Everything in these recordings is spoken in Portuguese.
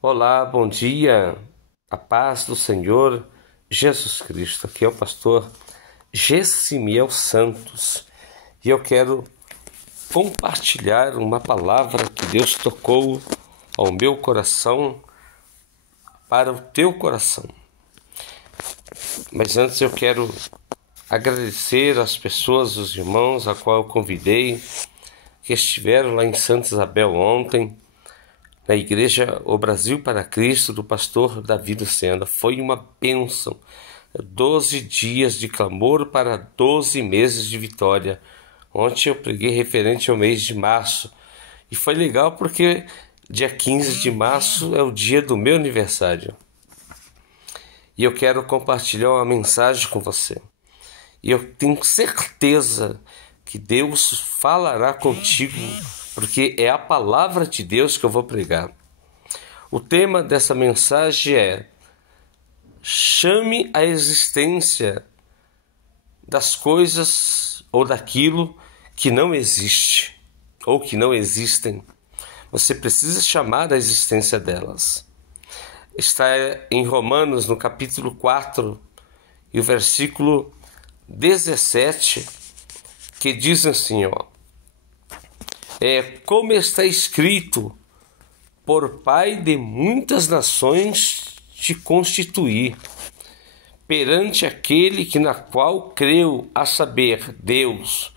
Olá, bom dia, a paz do Senhor Jesus Cristo. Aqui é o pastor Gessimiel Santos e eu quero compartilhar uma palavra que Deus tocou ao meu coração para o teu coração. Mas antes eu quero agradecer às pessoas, os irmãos a qual eu convidei, que estiveram lá em Santa Isabel ontem, na igreja O Brasil para Cristo, do pastor Davi Lucena. Foi uma bênção. 12 dias de clamor para 12 meses de vitória. Ontem eu preguei referente ao mês de março. E foi legal porque dia 15 de março é o dia do meu aniversário. E eu quero compartilhar uma mensagem com você. E eu tenho certeza que Deus falará contigo, porque é a palavra de Deus que eu vou pregar. O tema dessa mensagem é: chame a existência das coisas ou daquilo que não existe ou que não existem. Você precisa chamar a existência delas. Está em Romanos, no capítulo 4, e o versículo 17, que diz assim, como está escrito: por pai de muitas nações te constituí, perante aquele que na qual creu, a saber, Deus,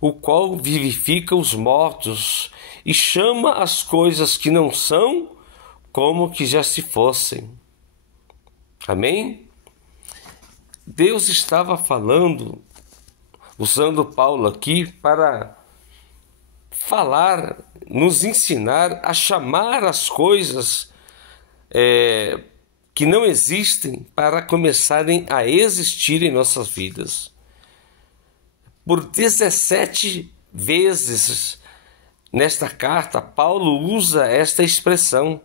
o qual vivifica os mortos e chama as coisas que não são como que já se fossem. Amém? Deus estava falando, usando Paulo aqui para falar, nos ensinar a chamar as coisas que não existem para começarem a existir em nossas vidas. Por 17 vezes nesta carta, Paulo usa esta expressão.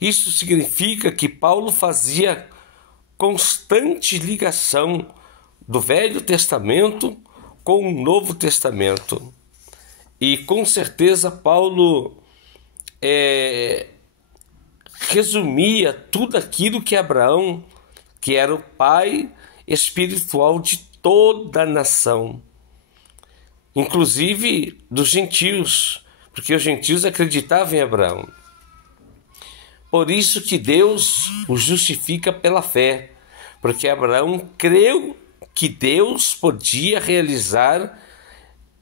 Isso significa que Paulo fazia constante ligação do Velho Testamento com o Novo Testamento. E com certeza Paulo resumia tudo aquilo que Abraão, que era o pai espiritual de toda a nação, inclusive dos gentios, porque os gentios acreditavam em Abraão. Por isso que Deus o justifica pela fé, porque Abraão creu que Deus podia realizar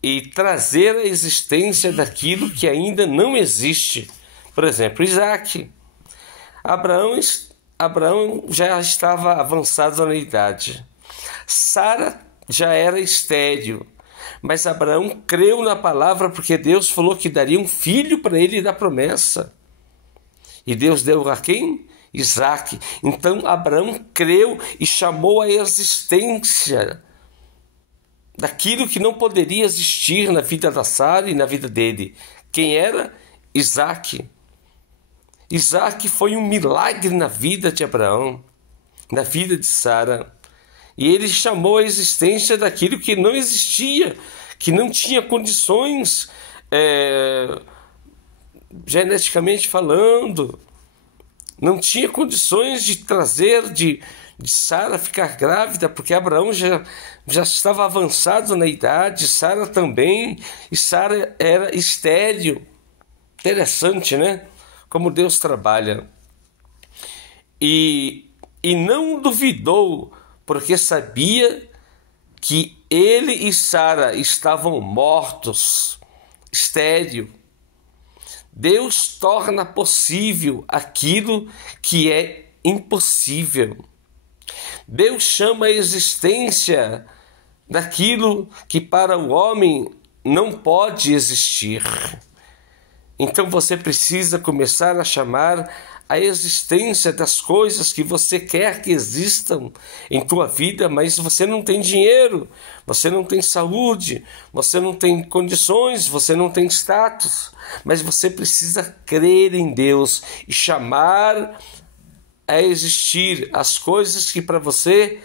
e trazer a existência daquilo que ainda não existe. Por exemplo, Isaac. Abraão já estava avançado na idade. Sara já era estéril. Mas Abraão creu na palavra porque Deus falou que daria um filho para ele da promessa. E Deus deu a quem? Isaac. Então Abraão creu e chamou a existência daquilo que não poderia existir na vida da Sara e na vida dele. Quem era? Isaac. Isaac foi um milagre na vida de Abraão, na vida de Sara. E ele chamou a existência daquilo que não existia, que não tinha condições, geneticamente falando, não tinha condições de trazer, de Sara ficar grávida, porque Abraão já estava avançado na idade, Sara também, e Sara era estéril. Interessante, né? Como Deus trabalha. E não duvidou, porque sabia que ele e Sara estavam mortos, estéril. Deus torna possível aquilo que é impossível. Deus chama a existência daquilo que para o homem não pode existir. Então você precisa começar a chamar a existência das coisas que você quer que existam em tua vida, mas você não tem dinheiro, você não tem saúde, você não tem condições, você não tem status, mas você precisa crer em Deus e chamar a existir as coisas que para você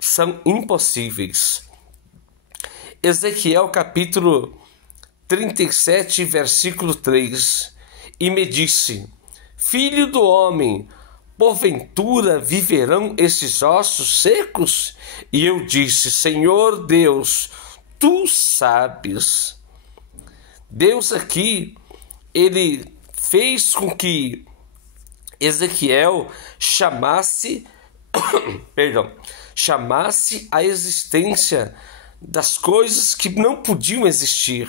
são impossíveis. Ezequiel capítulo 37, versículo 3. E me disse: Filho do homem, porventura viverão esses ossos secos? E eu disse: Senhor Deus, tu sabes. Deus aqui, ele fez com que Ezequiel chamasse a existência das coisas que não podiam existir,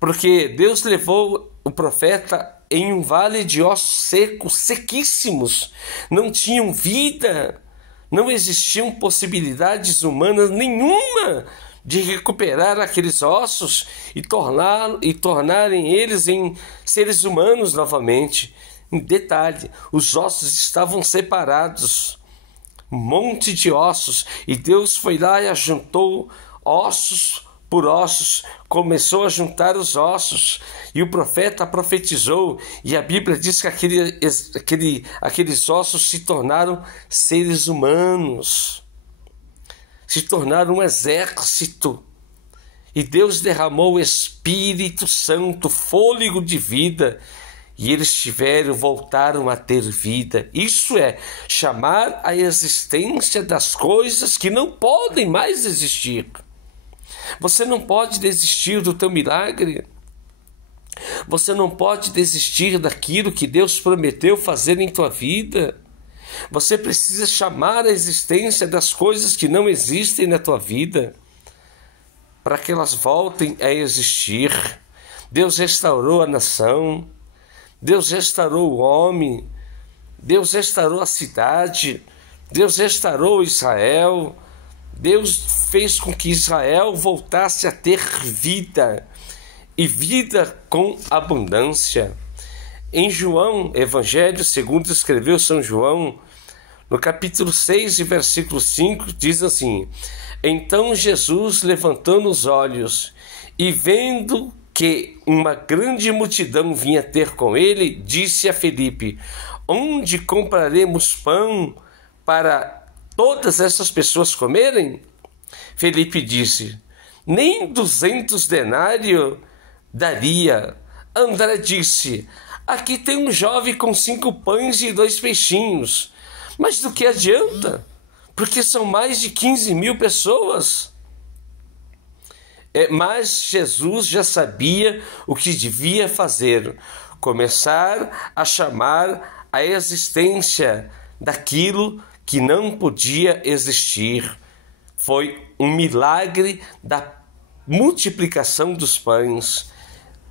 porque Deus levou o profeta em um vale de ossos secos, sequíssimos, não tinham vida, não existiam possibilidades humanas nenhuma de recuperar aqueles ossos e tornarem eles em seres humanos novamente. Em detalhe, os ossos estavam separados, um monte de ossos, e Deus foi lá e ajuntou ossos por ossos, começou a juntar os ossos, e o profeta profetizou, e a Bíblia diz que aqueles ossos se tornaram seres humanos, se tornaram um exército, e Deus derramou o Espírito Santo, fôlego de vida, e eles voltaram a ter vida. Isso é chamar a existência das coisas que não podem mais existir. Você não pode desistir do teu milagre. Você não pode desistir daquilo que Deus prometeu fazer em tua vida. Você precisa chamar a existência das coisas que não existem na tua vida, para que elas voltem a existir. Deus restaurou a nação, Deus restaurou o homem, Deus restaurou a cidade, Deus restaurou Israel, Deus fez com que Israel voltasse a ter vida, e vida com abundância. Em João, Evangelho segundo escreveu São João, no capítulo 6 e versículo 5, diz assim: Então Jesus, levantando os olhos e vendo que uma grande multidão vinha ter com ele, disse a Felipe: Onde compraremos pão para todas essas pessoas comerem? Felipe disse: Nem 200 denários daria. André disse: Aqui tem um jovem com 5 pães e 2 peixinhos. Mas do que adianta? Porque são mais de 15.000 pessoas. Mas Jesus já sabia o que devia fazer: começar a chamar a existência daquilo que não podia existir. Foi um milagre da multiplicação dos pães.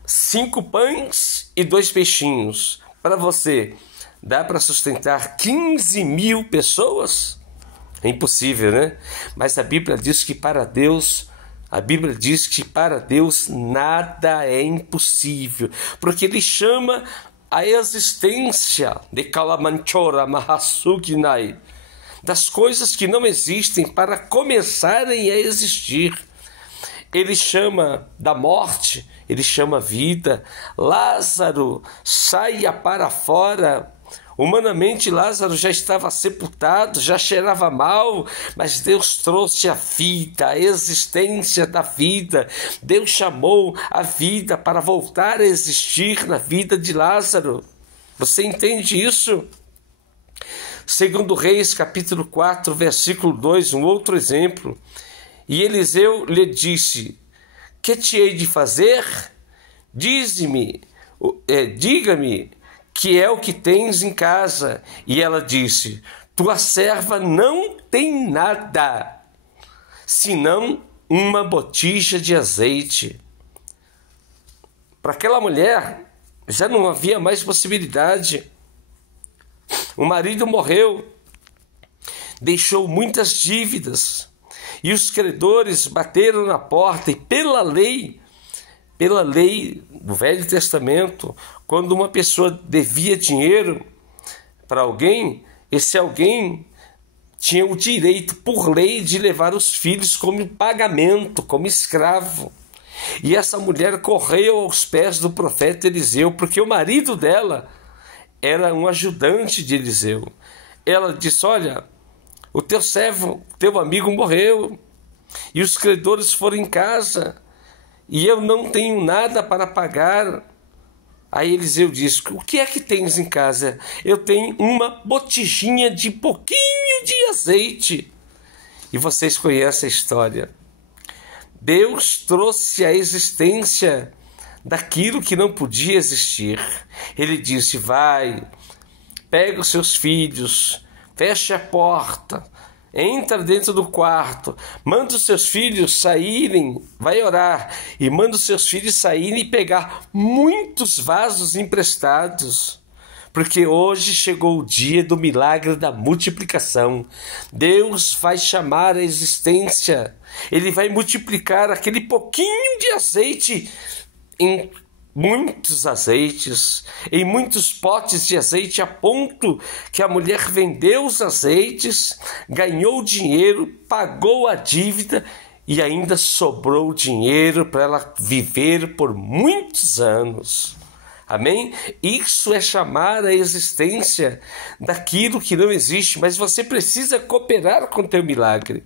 5 pães e 2 peixinhos. Para você, dá para sustentar 15.000 pessoas? É impossível, né? Mas a Bíblia diz que para Deus nada é impossível, porque Ele chama a existência de Kalamanchora Mahasuginai, das coisas que não existem, para começarem a existir. Ele chama da morte, ele chama vida. Lázaro, saia para fora. Humanamente, Lázaro já estava sepultado, já cheirava mal, mas Deus trouxe a vida, a existência da vida. Deus chamou a vida para voltar a existir na vida de Lázaro. Você entende isso? Segundo Reis, capítulo 4, versículo 2, um outro exemplo. E Eliseu lhe disse: Que te hei de fazer? Diga-me, que é o que tens em casa. E ela disse: Tua serva não tem nada, senão uma botija de azeite. Para aquela mulher, já não havia mais possibilidade. O marido morreu, deixou muitas dívidas, e os credores bateram na porta, e pela lei do Velho Testamento, quando uma pessoa devia dinheiro para alguém, esse alguém tinha o direito, por lei, de levar os filhos como pagamento, como escravo. E essa mulher correu aos pés do profeta Eliseu, porque o marido dela era um ajudante de Eliseu. Ela disse: Olha, o teu servo, teu amigo morreu, e os credores foram em casa, e eu não tenho nada para pagar Aí Eliseu disse: o que é que tens em casa? Eu tenho uma botijinha de pouquinho de azeite. E vocês conhecem a história. Deus trouxe à existência daquilo que não podia existir. Ele disse: vai, pega os seus filhos, fecha a porta, entra dentro do quarto, manda os seus filhos saírem, vai orar, e manda os seus filhos saírem e pegar muitos vasos emprestados. Porque hoje chegou o dia do milagre da multiplicação. Deus vai chamar a existência. Ele vai multiplicar aquele pouquinho de azeite em muitos azeites, em muitos potes de azeite, a ponto que a mulher vendeu os azeites, ganhou dinheiro, pagou a dívida e ainda sobrou dinheiro para ela viver por muitos anos. Amém? Isso é chamar a existência daquilo que não existe, mas você precisa cooperar com o teu milagre.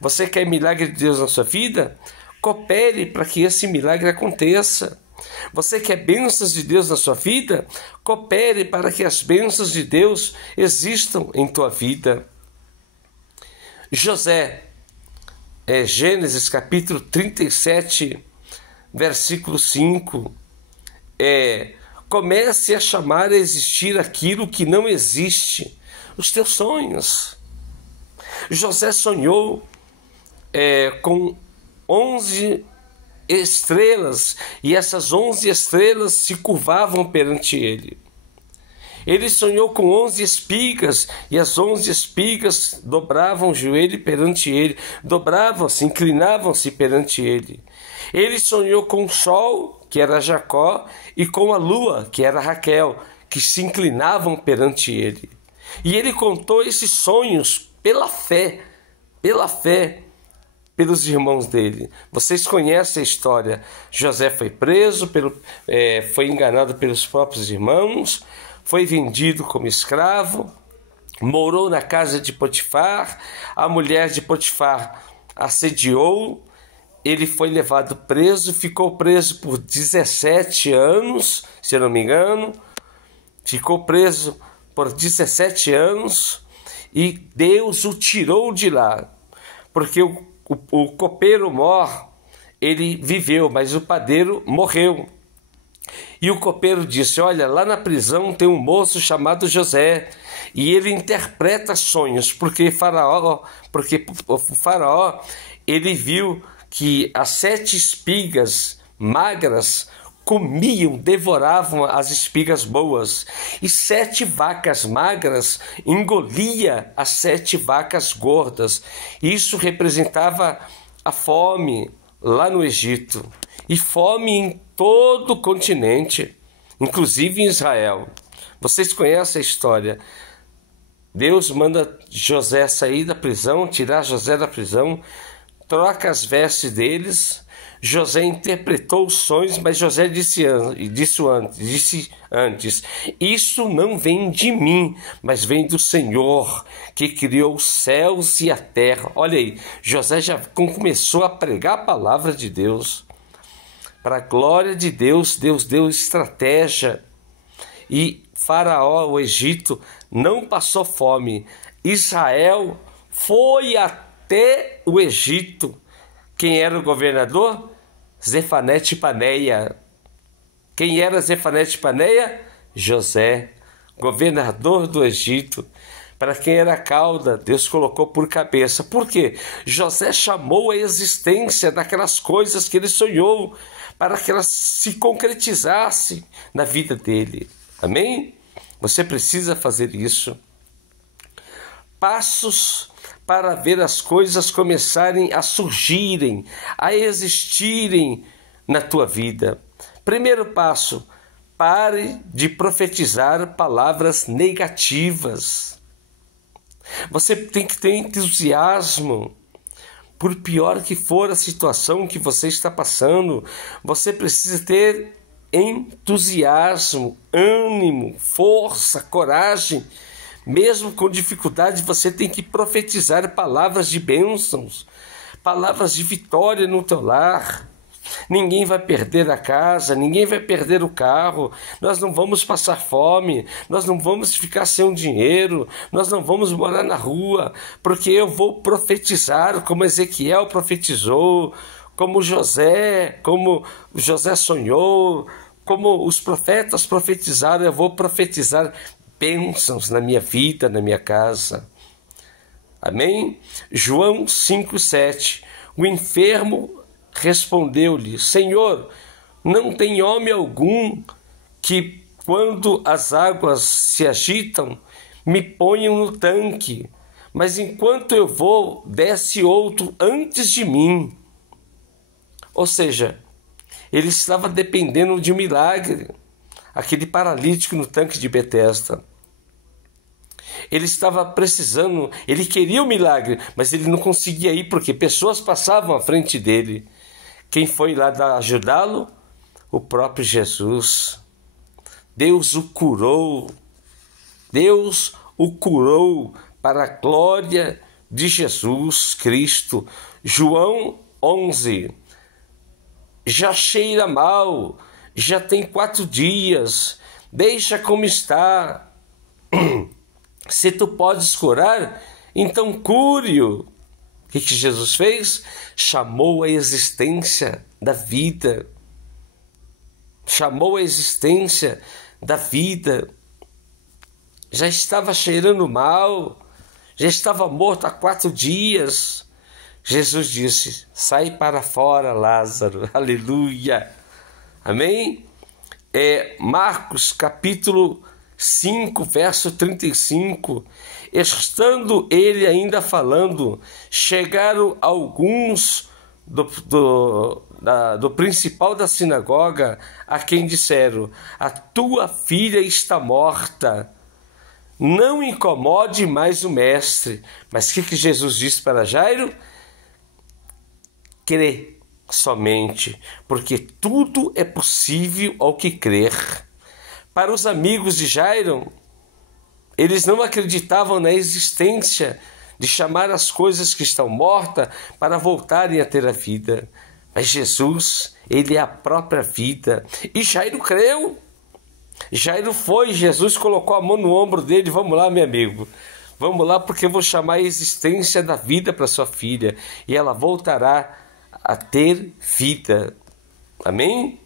Você quer milagre de Deus na sua vida? Coopere para que esse milagre aconteça. Você quer bênçãos de Deus na sua vida? Coopere para que as bênçãos de Deus existam em tua vida. José, Gênesis capítulo 37, versículo 5. Comece a chamar a existir aquilo que não existe, os teus sonhos. José sonhou com 11 estrelas, e essas 11 estrelas se curvavam perante ele. Ele sonhou com 11 espigas, e as 11 espigas dobravam o joelho perante ele, dobravam-se, inclinavam-se perante ele. Ele sonhou com o sol, que era Jacó, e com a lua, que era Raquel, que se inclinavam perante ele. E ele contou esses sonhos pela fé, pelos irmãos dele. Vocês conhecem a história. José foi preso, foi enganado pelos próprios irmãos, foi vendido como escravo, morou na casa de Potifar, a mulher de Potifar assediou, ele foi levado preso, ficou preso por 17 anos, se eu não me engano, ficou preso por 17 anos e Deus o tirou de lá, porque o copeiro mor, ele viveu, mas o padeiro morreu. E o copeiro disse: olha, lá na prisão tem um moço chamado José, e ele interpreta sonhos, porque o faraó, ele viu que as 7 espigas magras comiam, devoravam as espigas boas, e 7 vacas magras engolia as 7 vacas gordas. Isso representava a fome lá no Egito, e fome em todo o continente, inclusive em Israel. Vocês conhecem a história. Deus manda José sair da prisão, tirar José da prisão, troca as vestes deles. José interpretou os sonhos, mas José disse antes: isso não vem de mim, mas vem do Senhor, que criou os céus e a terra. Olha aí, José já começou a pregar a palavra de Deus. Para a glória de Deus, Deus deu estratégia. E Faraó, o Egito, não passou fome. Israel foi até o Egito. Quem era o governador? Zefanete-Paneia. Quem era Zefanete-Paneia? José, governador do Egito. Para quem era cauda, Deus colocou por cabeça. Por quê? José chamou a existência daquelas coisas que ele sonhou, para que elas se concretizassem na vida dele. Amém? Você precisa fazer isso. Passos para ver as coisas começarem a surgirem, a existirem na tua vida. Primeiro passo: pare de profetizar palavras negativas. Você tem que ter entusiasmo. Por pior que for a situação que você está passando, você precisa ter entusiasmo, ânimo, força, coragem. Mesmo com dificuldade, você tem que profetizar palavras de bênçãos, palavras de vitória no teu lar. Ninguém vai perder a casa, ninguém vai perder o carro, nós não vamos passar fome, nós não vamos ficar sem dinheiro, nós não vamos morar na rua, porque eu vou profetizar como Ezequiel profetizou, como José sonhou, como os profetas profetizaram. Eu vou profetizar bênçãos na minha vida, na minha casa. Amém? João 5,7. O enfermo respondeu-lhe: Senhor, não tem homem algum que, quando as águas se agitam, me ponham no tanque, mas enquanto eu vou, desce outro antes de mim. Ou seja, ele estava dependendo de um milagre, aquele paralítico no tanque de Betesda. Ele estava precisando, ele queria o milagre, mas ele não conseguia ir porque pessoas passavam à frente dele. Quem foi lá ajudá-lo? O próprio Jesus. Deus o curou. Deus o curou para a glória de Jesus Cristo. João 11. Já cheira mal, já tem 4 dias, deixa como está. Se tu podes curar, então cure-o. O que Jesus fez? Chamou a existência da vida. Chamou a existência da vida. Já estava cheirando mal, já estava morto há 4 dias. Jesus disse: sai para fora, Lázaro. Aleluia. Amém? Marcos capítulo 5, verso 35. Estando ele ainda falando, chegaram alguns do principal da sinagoga, a quem disseram: a tua filha está morta, não incomode mais o mestre. Mas o que Jesus disse para Jairo? Crê somente, porque tudo é possível ao que crer. Para os amigos de Jairo, eles não acreditavam na existência de chamar as coisas que estão mortas para voltarem a ter a vida. Mas Jesus, ele é a própria vida. E Jairo creu. Jairo foi, Jesus colocou a mão no ombro dele: vamos lá, meu amigo. Vamos lá, porque eu vou chamar a existência da vida para sua filha. E ela voltará a ter vida. Amém?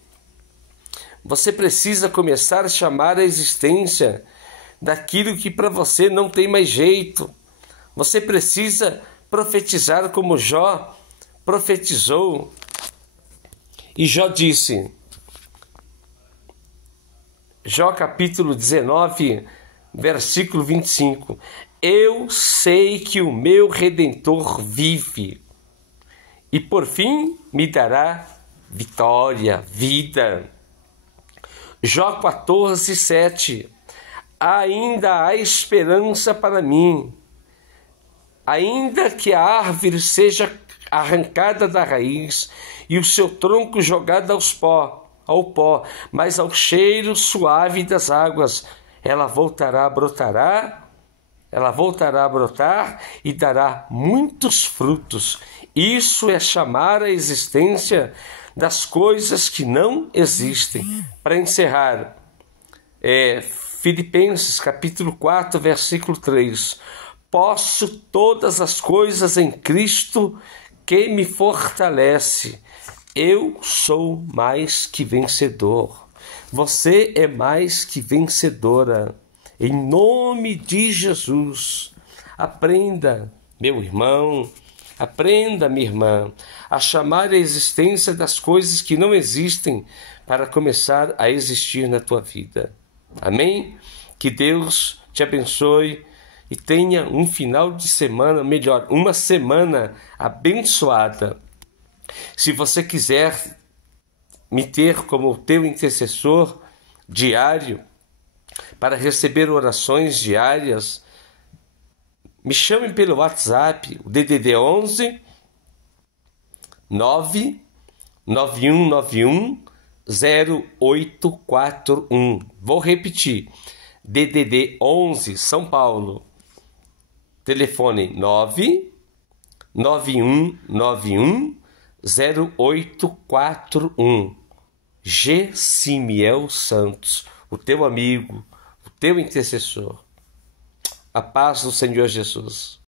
Você precisa começar a chamar a existência daquilo que para você não tem mais jeito. Você precisa profetizar como Jó profetizou. E Jó disse, Jó capítulo 19, versículo 25: eu sei que o meu Redentor vive, e por fim me dará vitória, vida. Jó 14, 7. Ainda há esperança para mim, ainda que a árvore seja arrancada da raiz e o seu tronco jogado ao pó, mas ao cheiro suave das águas, ela voltará a brotar e dará muitos frutos. Isso é chamar a existência das coisas que não existem. Para encerrar, Filipenses capítulo 4, versículo 3. Posso todas as coisas em Cristo que me fortalece. Eu sou mais que vencedor. Você é mais que vencedora. Em nome de Jesus, aprenda, meu irmão, aprenda, minha irmã, a chamar a existência das coisas que não existem para começar a existir na tua vida. Amém? Que Deus te abençoe e tenha um final de semana, melhor, uma semana abençoada. Se você quiser me ter como teu intercessor diário, para receber orações diárias, me chame pelo WhatsApp, o DDD 11 99191 0841. Vou repetir, DDD 11 São Paulo, telefone 99191 0841. G. Simiel Santos, o teu amigo, o teu intercessor. A paz do Senhor Jesus.